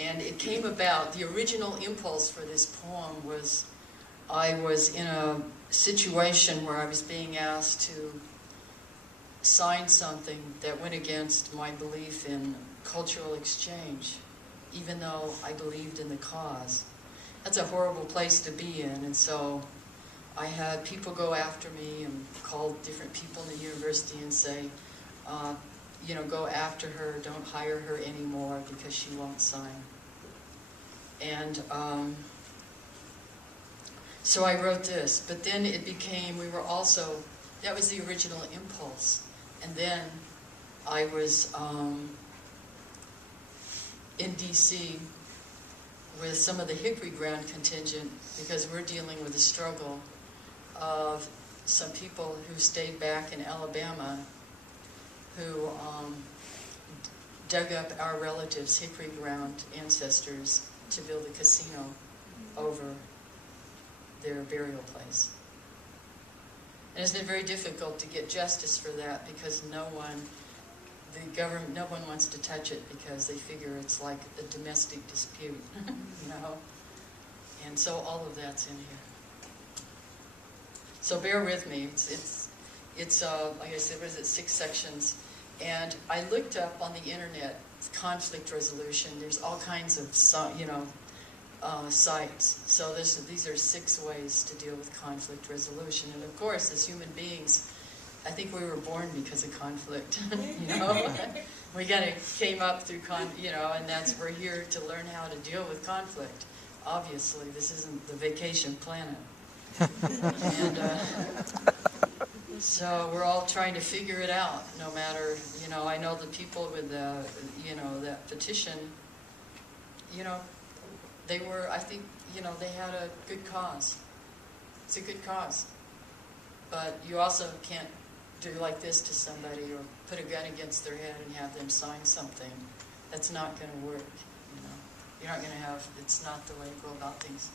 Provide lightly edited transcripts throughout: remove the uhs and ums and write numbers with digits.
And it came about, the original impulse for this poem was, I was in a situation where I was being asked to sign something that went against my belief in cultural exchange, even though I believed in the cause. That's a horrible place to be in, and so I had people go after me and called different people in the university and say, you know, go after her, don't hire her anymore because she won't sign. And so I wrote this, but then it became, we were also, that was the original impulse. And then I was in DC with some of the Hickory Ground contingent because we're dealing with the struggle of some people who stayed back in Alabama who dug up our relatives' Hickory Ground ancestors to build a casino over their burial place. And it's been very difficult to get justice for that because no one wants to touch it because they figure it's like a domestic dispute, you know? And so all of that's in here. So bear with me. It's like I said, was it 6 sections? And I looked up on the internet conflict resolution. There's all kinds of, you know, sites. So these are 6 ways to deal with conflict resolution. And of course, as human beings, I think we were born because of conflict. You know, we came up through you know, and we're here to learn how to deal with conflict. Obviously, this isn't the vacation planet. And so we're all trying to figure it out. No matter, you know, I know the people with the, you know, that petition. You know, they were, I think, you know, they had a good cause. It's a good cause. But you also can't do like this to somebody or put a gun against their head and have them sign something. That's not going to work, you know. You're not going to have, it's not the way to go about things.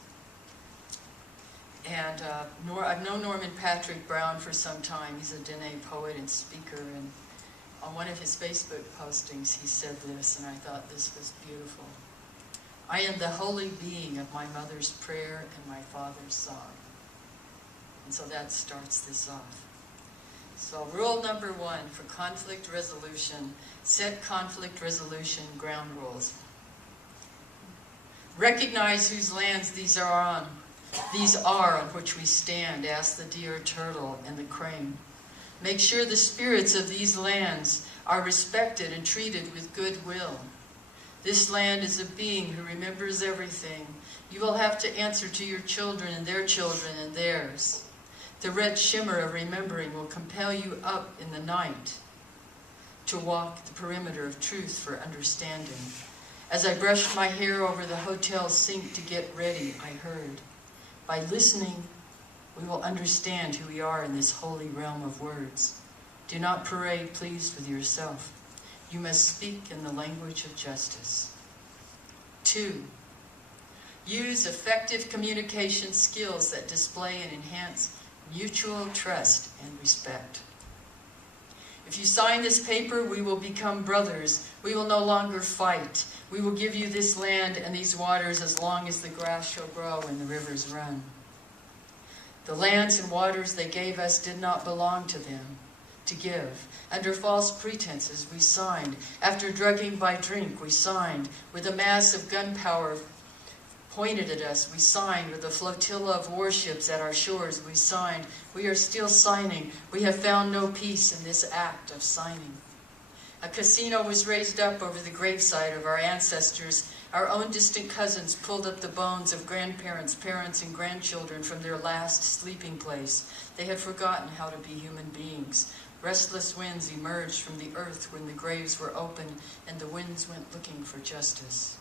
And I've known Norman Patrick Brown for some time. He's a Dene poet and speaker, and on one of his Facebook postings he said this, and I thought this was beautiful. I am the holy being of my mother's prayer and my father's song. And so that starts this off. So rule number 1 for conflict resolution, set conflict resolution ground rules. Recognize whose lands these are on which we stand, ask the deer, turtle, and the crane. Make sure the spirits of these lands are respected and treated with goodwill. This land is a being who remembers everything. You will have to answer to your children and their children and theirs. The red shimmer of remembering will compel you up in the night to walk the perimeter of truth for understanding. As I brushed my hair over the hotel sink to get ready, I heard, by listening, we will understand who we are in this holy realm of words. Do not parade pleased with yourself. You must speak in the language of justice. 2, use effective communication skills that display and enhance mutual trust and respect. If you sign this paper, we will become brothers. We will no longer fight. We will give you this land and these waters as long as the grass shall grow and the rivers run. The lands and waters they gave us did not belong to them to give. Under false pretenses we signed. After drugging by drink we signed. With a mass of gunpowder pointed at us, we signed. With a flotilla of warships at our shores, we signed. We are still signing. We have found no peace in this act of signing. A casino was raised up over the gravesite of our ancestors. Our own distant cousins pulled up the bones of grandparents, parents, and grandchildren from their last sleeping place. They had forgotten how to be human beings. Restless winds emerged from the earth when the graves were open, and the winds went looking for justice.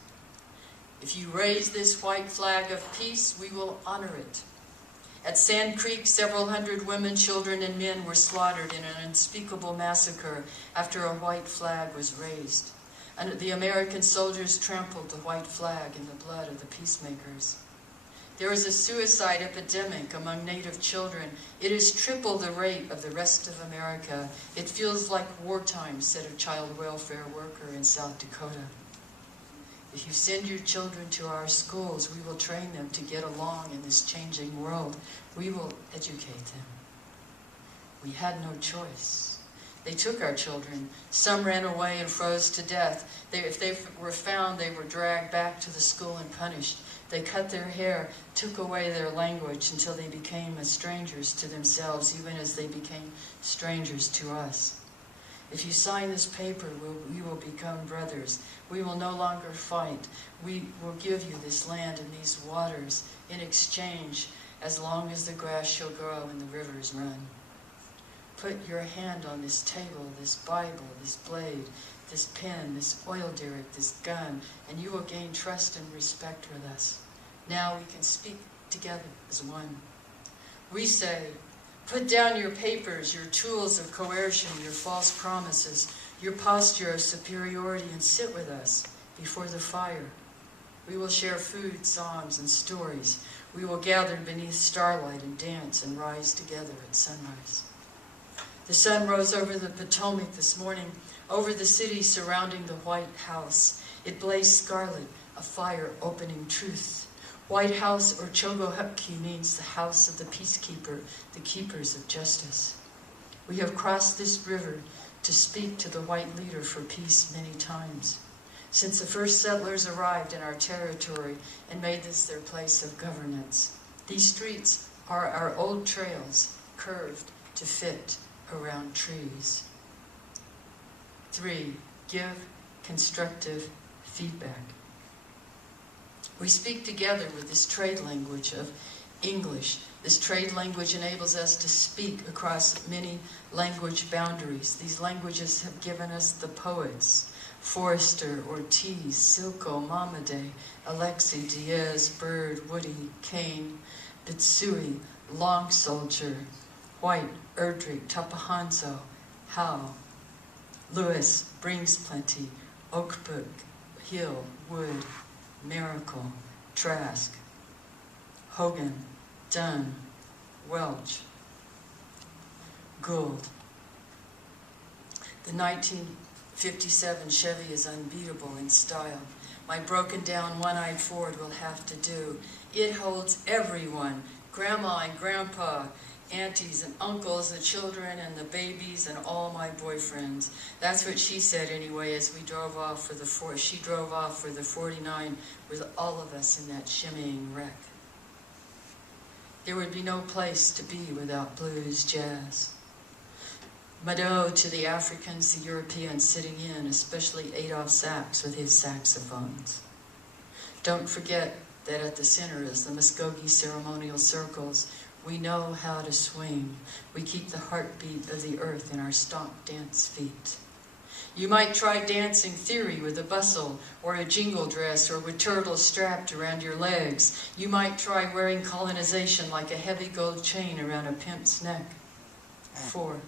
If you raise this white flag of peace, we will honor it. At Sand Creek, several hundred women, children, and men were slaughtered in an unspeakable massacre after a white flag was raised. And the American soldiers trampled the white flag in the blood of the peacemakers. There is a suicide epidemic among Native children. It is triple the rate of the rest of America. It feels like wartime, said a child welfare worker in South Dakota. If you send your children to our schools, we will train them to get along in this changing world. We will educate them. We had no choice. They took our children. Some ran away and froze to death. If they were found, they were dragged back to the school and punished. They cut their hair, took away their language until they became as strangers to themselves, even as they became strangers to us. If you sign this paper, we will become brothers. We will no longer fight. We will give you this land and these waters in exchange, as long as the grass shall grow and the rivers run. Put your hand on this table, this Bible, this blade, this pen, this oil derrick, this gun, and you will gain trust and respect with us. Now we can speak together as one. We say, put down your papers, your tools of coercion, your false promises, your posture of superiority, and sit with us before the fire. We will share food, songs, and stories. We will gather beneath starlight and dance and rise together at sunrise. The sun rose over the Potomac this morning, over the city surrounding the White House. It blazed scarlet, a fire opening truth. White House, or Chogohupki, means the house of the peacekeeper, the keepers of justice. We have crossed this river to speak to the white leader for peace many times, since the first settlers arrived in our territory and made this their place of governance. These streets are our old trails, curved to fit around trees. 3, give constructive feedback. We speak together with this trade language of English. This trade language enables us to speak across many language boundaries. These languages have given us the poets, Forrester, Ortiz, Silko, Mamade, Alexi, Diaz, Bird, Woody, Kane, Bitsui, Long Soldier, White, Erdrich, Tapahanzo, Howe, Lewis, Brings Plenty, Oakbrook, Hill, Wood, Miracle, Trask, Hogan, Dunn, Welch, Gould. The 1957 Chevy is unbeatable in style. My broken down one-eyed Ford will have to do. It holds everyone, Grandma and Grandpa, aunties and uncles, the children and the babies, and all my boyfriends. That's what she said anyway as we drove off for the she drove off for the 49 with all of us in that shimmying wreck. There would be no place to be without blues jazz. Mado to the Africans, the Europeans sitting in, especially Adolph Sax with his saxophones. Don't forget that at the center is the Muskogee ceremonial circles. We know how to swing. We keep the heartbeat of the earth in our stomp dance feet. You might try dancing theory with a bustle or a jingle dress or with turtles strapped around your legs. You might try wearing colonization like a heavy gold chain around a pimp's neck. 4.